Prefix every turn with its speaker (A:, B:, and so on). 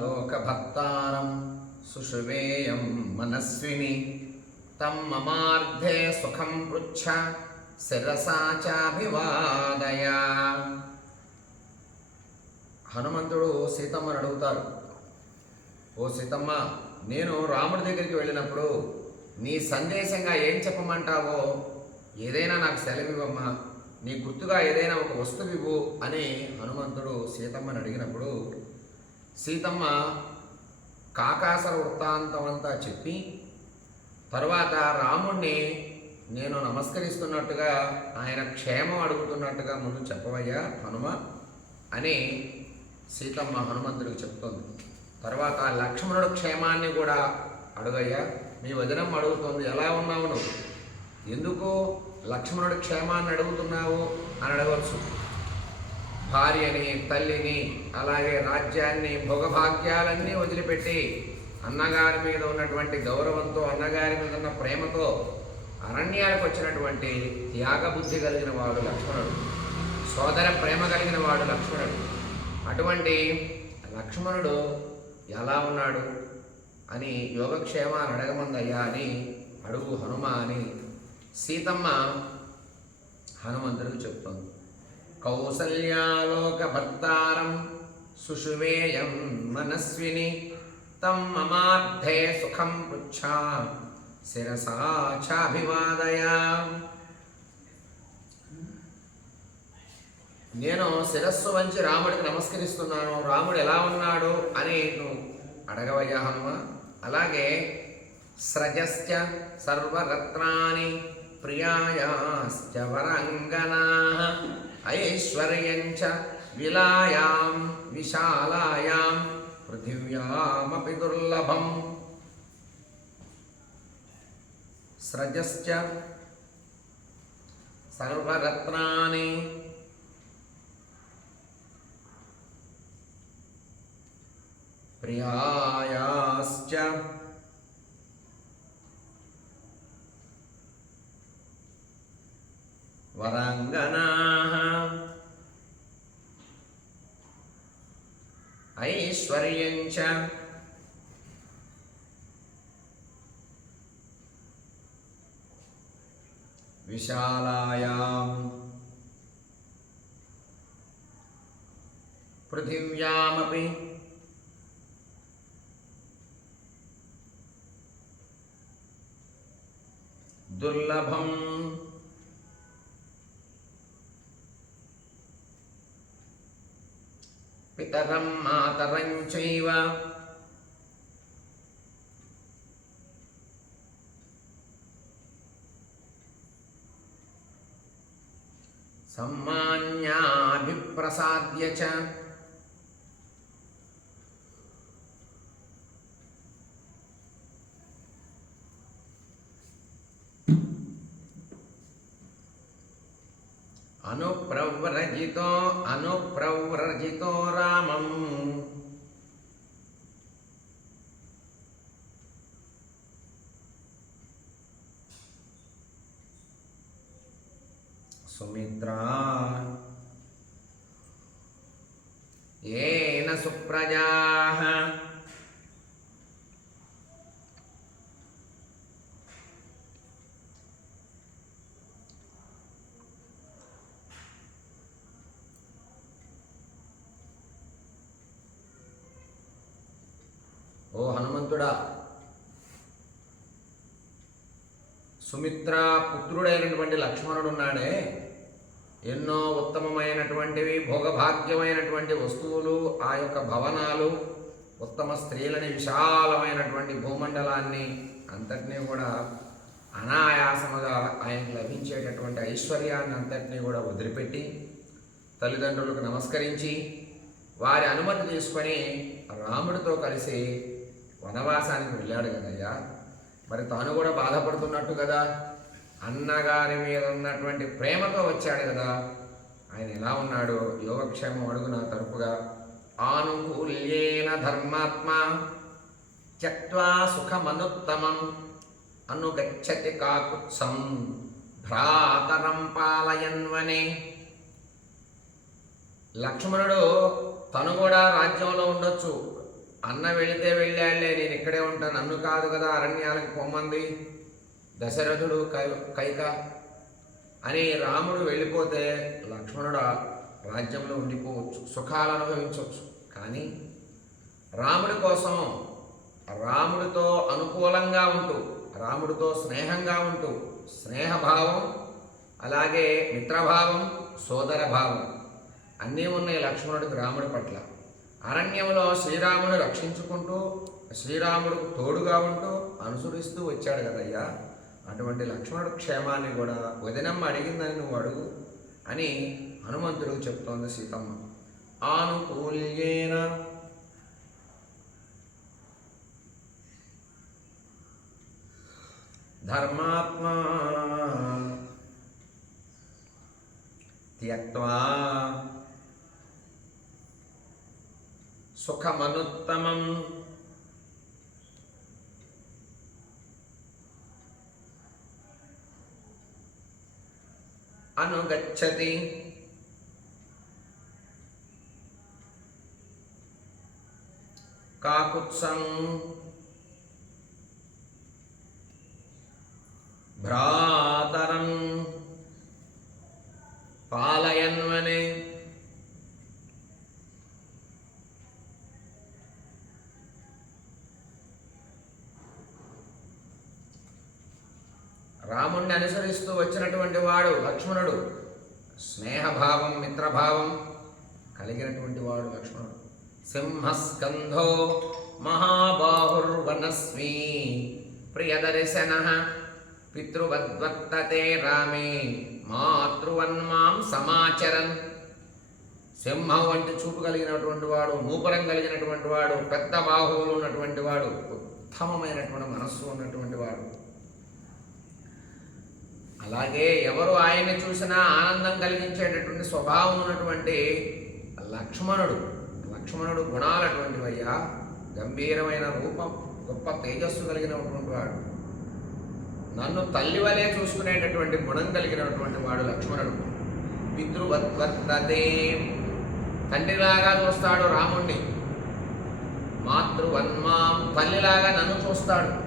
A: లోకభర్తారం సుషువేయం మనస్విని. తం మమార్థే సుఖం పృచ్ఛ శిరసా చాభివాదయ. హనుమంతుడు సీతమ్మను అడుగుతారు ఓ సీతమ్మ నేను రాముడి దగ్గరికి వెళ్ళినప్పుడు నీ సందేశంగా ఏం చెప్పమంటావో? ఏదైనా నాకు సెలవివ్వమ్మా. నీ గుర్తుగా ఏదైనా ఒక వస్తువు ఇవ్వు అని హనుమంతుడు సీతమ్మని అడిగినప్పుడు సీతమ్మ కాకాసర వృత్తాంతం అంతా చెప్పి తర్వాత రాముణ్ణి నేను నమస్కరిస్తున్నట్టుగా ఆయన క్షేమం అడుగుతున్నట్టుగా ముందు చెప్పవయ్యా హనుమ అని సీతమ్మ హనుమంతుడికి చెప్తోంది. తర్వాత లక్ష్మణుడు క్షేమాన్ని కూడా అడుగయ్యా మీ వదినమ్మ అడుగుతోంది ఎలా ఉన్నావు నువ్వు? ఎందుకు లక్ష్మణుడి క్షేమాన్ని అడుగుతున్నావు అని అడగవచ్చు. భార్యని తల్లిని అలాగే రాజ్యాన్ని భోగభాగ్యాలన్నీ వదిలిపెట్టి అన్నగారి మీద ఉన్నటువంటి గౌరవంతో అన్నగారి మీద ఉన్న ప్రేమతో అరణ్యాలకు వచ్చినటువంటి త్యాగబుద్ధి కలిగిన వాడు లక్ష్మణుడు. సోదర ప్రేమ కలిగిన వాడు లక్ష్మణుడు. అటువంటి లక్ష్మణుడు ఎలా ఉన్నాడు అని యోగక్షేమాన్ని అడగమందయ్యా అని అడుగు హనుమ అని సీతమ్మ హనుమంతుడికి చెప్తుంది కౌసల్యాలోకభర్తారం సుషువేయం మనస్విని తం మమార్థే సుఖం పృచ్ఛా శిరసా చాభివాదయా నేను శిరస్సు వంచి రాముడికి నమస్కరిస్తున్నాను. రాముడు ఎలా ఉన్నాడు అని నువ్వు అడగవయ్యా హనుమ అలాగే స్రజశ్చ సర్వరత్నాని ప్రియాయాశ్చ వరంగనా ఐశ్వర్యంచ విలాయాం విశాలాయాం పృథివ్యామపి దుర్లభం. స్రజశ్చ సర్వరత్నాని ప్రియాయాశ్చ వరాంగనాః ఐశ్వర్యం చ విశాలాయాం. పృథివ్యామపి. దుర్లభం. పితరం మాతరం చైవ. సమ్మాన్యాభిప్రసాద్య చ. అనుప్రవ్రజితో అనుప్రవ్రజితో రామం. సుమిత్రా. ఏన సుప్రజా. ఓ హనుమంతుడా సుమిత్ర పుత్రుడైనటువంటి లక్ష్మణుడు ఉన్నాడే ఎన్నో ఉత్తమమైనటువంటివి భోగభాగ్యమైనటువంటి వస్తువులు ఆ యొక్క భవనాలు ఉత్తమ స్త్రీలని విశాలమైనటువంటి భూమండలాన్ని అంతటినీ కూడా అనాయాసముగా ఆయనకు లభించేటటువంటి ఐశ్వర్యాన్ని అంతటినీ కూడా వదిలిపెట్టి తల్లిదండ్రులకు నమస్కరించి వారి అనుమతి తీసుకొని రాముడితో కలిసి వనవాసానికి వెళ్ళాడు కదయ్యా. మరి తాను కూడా బాధపడుతున్నట్టు కదా. అన్నగారి మీద ఉన్నటువంటి ప్రేమతో వచ్చాడు కదా. ఆయన ఎలా ఉన్నాడు యోగక్షేమం అడుగు నా తరపుగా. ఆనుకూల్యేన ధర్మాత్మ త్యక్వా సుఖమనుత్తమం అనుగచ్చతి కాకుత్సం భ్రాతరం పాలయన్వనే. లక్ష్మణుడు తను కూడా రాజ్యంలో ఉండొచ్చు. అన్న వెళితే వెళ్ళాళ్ళే నేను ఇక్కడే ఉంటాను నన్ను కాదు కదా అరణ్యాలకు పొమ్మంది? దశరథుడు కై కైక అని రాముడు వెళ్ళిపోతే లక్ష్మణుడు రాజ్యంలో ఉండిపోవచ్చు సుఖాలు అనుభవించవచ్చు. కానీ రాముడి కోసం రాముడితో అనుకూలంగా ఉంటూ రాముడితో స్నేహంగా ఉంటూ స్నేహభావం అలాగే మిత్రభావం సోదర భావం అన్నీ ఉన్నాయి లక్ష్మణుడికి రాముడి పట్ల. అరణ్యంలో శ్రీరాముడు రక్షించుకుంటూ శ్రీరాముడు తోడుగా ఉంటూ అనుసరిస్తూ వచ్చాడు కదయ్యా. అటువంటి లక్ష్మణుడు క్షేమాన్ని కూడా వదినమ్మ అడిగిందని నువ్వు అడుగు అని హనుమంతుడు చెప్తోంది సీతమ్మ. ఆనుకూల్యేన ధర్మాత్మా త్యక్వా సుఖమనుత్తమం అనుగచ్చతి కాకుత్సం భ్రా పాలయన్వనే రాముణ్ణి అనుసరిస్తూ వచ్చినటువంటి వాడు లక్ష్మణుడు. స్నేహభావం మిత్రభావం కలిగినటువంటి వాడు లక్ష్మణుడు. సింహస్కంధో మహాబాహుర్వనస్మి ప్రియదర్శన పితృవద్వర్తతే రామే మాతృవన్మాం సమాచరన్. సింహం వంటి చూపు కలిగినటువంటి వాడు నూపురం కలిగినటువంటి వాడు పెద్ద బాహువులు ఉన్నటువంటి వాడు ఉత్తమమైనటువంటి మనస్సు ఉన్నటువంటి వాడు. అలాగే ఎవరు ఆయన్ని చూసినా ఆనందం కలిగించేటటువంటి స్వభావం ఉన్నటువంటి లక్ష్మణుడు లక్ష్మణుడు గుణాలు అటువంటివయ్యా గంభీరమైన రూపం గొప్ప తేజస్సు కలిగినటువంటి వాడు. నన్ను తల్లి వలె చూసుకునేటటువంటి గుణం కలిగినటువంటి వాడు లక్ష్మణుడు. పితృవద్వర్తతే తండ్రిలాగా చూస్తాడు రాముణ్ణి. మాతృవన్మాం తల్లిలాగా నన్ను చూస్తాడు.